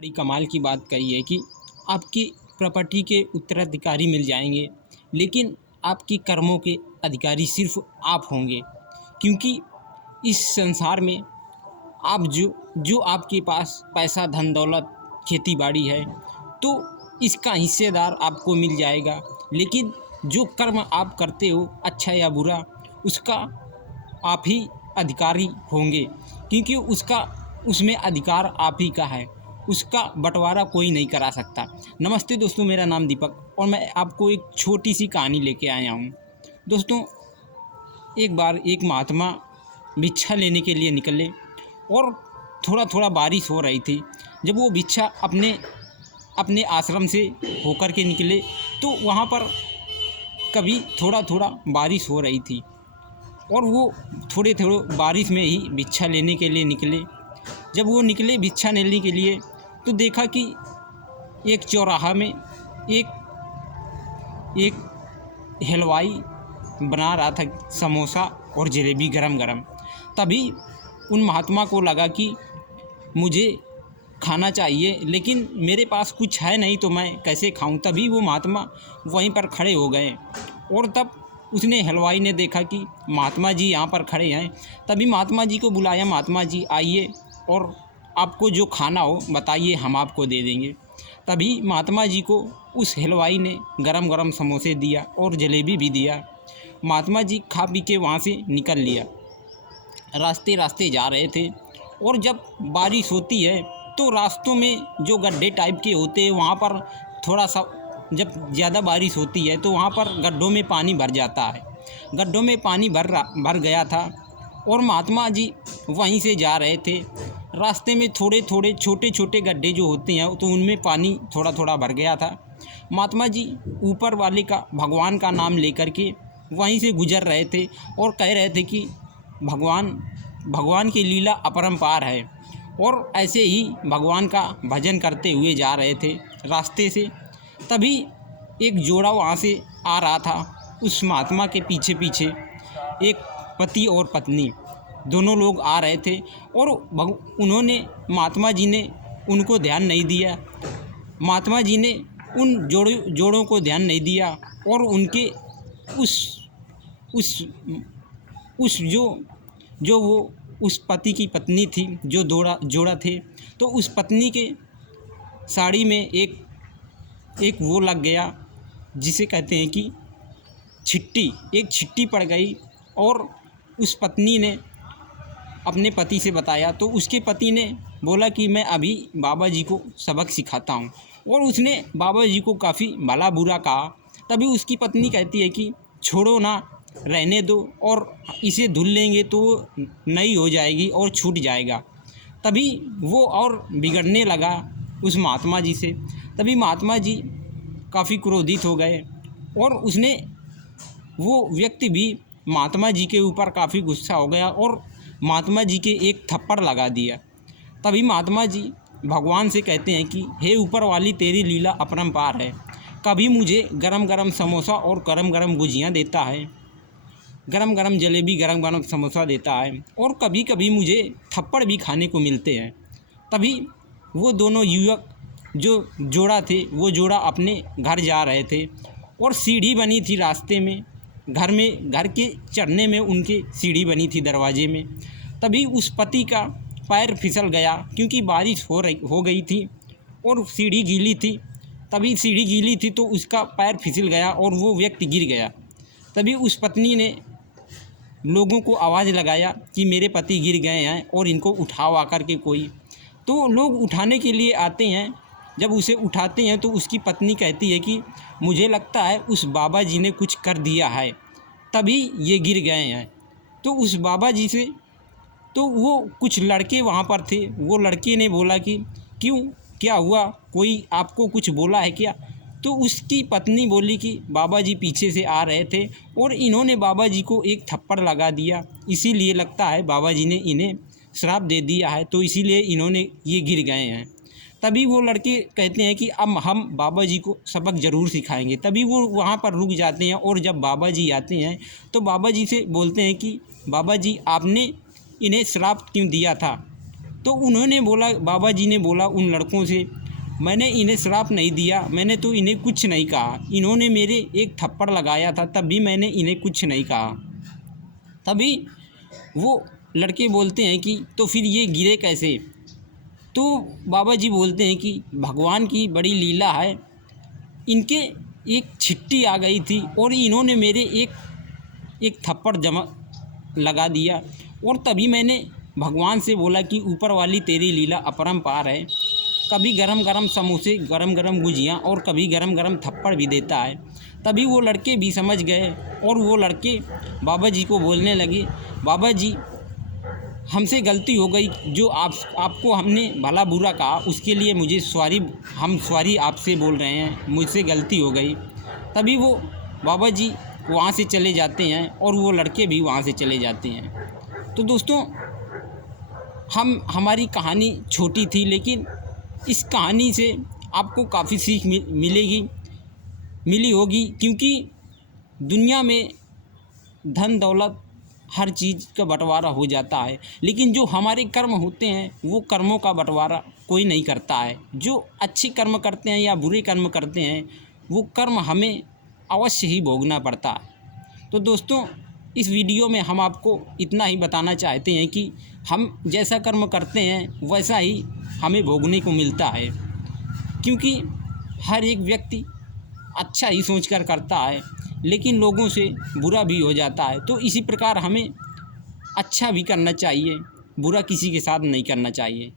बड़ी कमाल की बात कही है कि आपकी प्रॉपर्टी के उत्तराधिकारी मिल जाएंगे, लेकिन आपकी कर्मों के अधिकारी सिर्फ आप होंगे। क्योंकि इस संसार में आप जो जो आपके पास पैसा, धन दौलत, खेती बाड़ी है, तो इसका हिस्सेदार आपको मिल जाएगा। लेकिन जो कर्म आप करते हो, अच्छा या बुरा, उसका आप ही अधिकारी होंगे। क्योंकि उसमें अधिकार आप ही का है, उसका बंटवारा कोई नहीं करा सकता। नमस्ते दोस्तों, मेरा नाम दीपक और मैं आपको एक छोटी सी कहानी लेके आया हूँ। दोस्तों, एक बार एक महात्मा भिक्षा लेने के लिए निकले और थोड़ा थोड़ा बारिश हो रही थी। जब वो भिक्षा अपने आश्रम से होकर के निकले तो वहाँ पर कभी थोड़ा थोड़ा बारिश हो रही थी और वो थोड़े थोड़े बारिश में ही भिक्षा लेने के लिए निकले। जब वो निकले भिक्षा लेने के लिए तो देखा कि एक चौराहा में एक हलवाई बना रहा था समोसा और जलेबी गरम गरम। तभी उन महात्मा को लगा कि मुझे खाना चाहिए, लेकिन मेरे पास कुछ है नहीं तो मैं कैसे खाऊं। तभी वो महात्मा वहीं पर खड़े हो गए और तब उसने हलवाई ने देखा कि महात्मा जी यहाँ पर खड़े हैं। तभी महात्मा जी को बुलाया, महात्मा जी आइए और आपको जो खाना हो बताइए, हम आपको दे देंगे। तभी महात्मा जी को उस हलवाई ने गरम गरम समोसे दिया और जलेबी भी दिया। महात्मा जी खा पी के वहाँ से निकल लिया। रास्ते रास्ते जा रहे थे और जब बारिश होती है तो रास्तों में जो गड्ढे टाइप के होते हैं, वहाँ पर थोड़ा सा जब ज़्यादा बारिश होती है तो वहाँ पर गड्ढों में पानी भर जाता है। गड्ढों में पानी भर गया था और महात्मा जी वहीं से जा रहे थे। रास्ते में थोड़े थोड़े छोटे छोटे गड्ढे जो होते हैं तो उनमें पानी थोड़ा थोड़ा भर गया था। महात्मा जी ऊपर वाले का, भगवान का नाम लेकर के वहीं से गुजर रहे थे और कह रहे थे कि भगवान की लीला अपरंपार है। और ऐसे ही भगवान का भजन करते हुए जा रहे थे रास्ते से। तभी एक जोड़ा वहाँ से आ रहा था। उस महात्मा के पीछे पीछे एक पति और पत्नी दोनों लोग आ रहे थे और उन्होंने, महात्मा जी ने उनको ध्यान नहीं दिया। महात्मा जी ने उन जोड़ों को ध्यान नहीं दिया और उनके उस पति की पत्नी थी, जो जोड़ा थे, तो उस पत्नी के साड़ी में एक वो लग गया जिसे कहते हैं कि एक छिट्टी पड़ गई। और उस पत्नी ने अपने पति से बताया तो उसके पति ने बोला कि मैं अभी बाबा जी को सबक सिखाता हूँ, और उसने बाबा जी को काफ़ी भला बुरा कहा। तभी उसकी पत्नी कहती है कि छोड़ो ना, रहने दो, और इसे धुल लेंगे तो नई हो जाएगी और छूट जाएगा। तभी वो और बिगड़ने लगा उस महात्मा जी से। तभी महात्मा जी काफ़ी क्रोधित हो गए और वो व्यक्ति भी महात्मा जी के ऊपर काफ़ी गुस्सा हो गया और महात्मा जी के एक थप्पड़ लगा दिया। तभी महात्मा जी भगवान से कहते हैं कि हे ऊपर वाली, तेरी लीला अपरंपार है। कभी मुझे गरम गरम समोसा और गरम गरम गुजियाँ देता है, गरम गरम जलेबी, गरम गरम समोसा देता है, और कभी कभी मुझे थप्पड़ भी खाने को मिलते हैं। तभी वो दोनों युवक जो जोड़ा थे, वो जोड़ा अपने घर जा रहे थे और सीढ़ी बनी थी रास्ते में, घर के चढ़ने में उनके सीढ़ी बनी थी दरवाजे में। तभी उस पति का पैर फिसल गया क्योंकि बारिश हो गई थी और सीढ़ी गीली थी। तभी सीढ़ी गीली थी तो उसका पैर फिसल गया और वो व्यक्ति गिर गया। तभी उस पत्नी ने लोगों को आवाज़ लगाया कि मेरे पति गिर गए हैं और इनको उठाओ आकर के कोई। तो लोग उठाने के लिए आते हैं। जब उसे उठाते हैं तो उसकी पत्नी कहती है कि मुझे लगता है उस बाबा जी ने कुछ कर दिया है, तभी ये गिर गए हैं। तो उस बाबा जी से, तो वो कुछ लड़के वहाँ पर थे, वो लड़के ने बोला कि क्यों, क्या हुआ, कोई आपको कुछ बोला है क्या? तो उसकी पत्नी बोली कि बाबा जी पीछे से आ रहे थे और इन्होंने बाबा जी को एक थप्पड़ लगा दिया, इसीलिए लगता है बाबा जी ने इन्हें श्राप दे दिया है, तो इसीलिए इन्होंने ये गिर गए हैं। तभी वो लड़के कहते हैं कि अब हम बाबा जी को सबक ज़रूर सिखाएंगे। तभी वो वहाँ पर रुक जाते हैं और जब बाबा जी आते हैं तो बाबा जी से बोलते हैं कि बाबा जी, आपने इन्हें श्राप क्यों दिया था? तो उन्होंने बोला, बाबा जी ने बोला उन लड़कों से, मैंने इन्हें श्राप नहीं दिया, मैंने तो इन्हें कुछ नहीं कहा, इन्होंने मेरे एक थप्पड़ लगाया था तब भी मैंने इन्हें कुछ नहीं कहा। तभी वो लड़के बोलते हैं कि तो फिर ये गिरे कैसे? तो बाबा जी बोलते हैं कि भगवान की बड़ी लीला है, इनके एक छिट्टी आ गई थी और इन्होंने मेरे एक थप्पड़ जमा लगा दिया, और तभी मैंने भगवान से बोला कि ऊपर वाली तेरी लीला अपरंपार है, कभी गरम गरम समोसे, गरम गरम गुजियाँ और कभी गरम गरम थप्पड़ भी देता है। तभी वो लड़के भी समझ गए और वो लड़के बाबा जी को बोलने लगे, बाबा जी हमसे गलती हो गई, जो आपको हमने भला बुरा कहा उसके लिए मुझे हम सॉरी आपसे बोल रहे हैं, मुझसे गलती हो गई। तभी वो बाबा जी वहाँ से चले जाते हैं और वो लड़के भी वहाँ से चले जाते हैं। तो दोस्तों, हमारी कहानी छोटी थी, लेकिन इस कहानी से आपको काफ़ी सीख मिली होगी, क्योंकि दुनिया में धन दौलत हर चीज़ का बंटवारा हो जाता है, लेकिन जो हमारे कर्म होते हैं वो कर्मों का बंटवारा कोई नहीं करता है। जो अच्छे कर्म करते हैं या बुरे कर्म करते हैं वो कर्म हमें अवश्य ही भोगना पड़ता है। तो दोस्तों, इस वीडियो में हम आपको इतना ही बताना चाहते हैं कि हम जैसा कर्म करते हैं वैसा ही हमें भोगने को मिलता है, क्योंकि हर एक व्यक्ति अच्छा ही सोचकर करता है, लेकिन लोगों से बुरा भी हो जाता है। तो इसी प्रकार हमें अच्छा भी करना चाहिए, बुरा किसी के साथ नहीं करना चाहिए।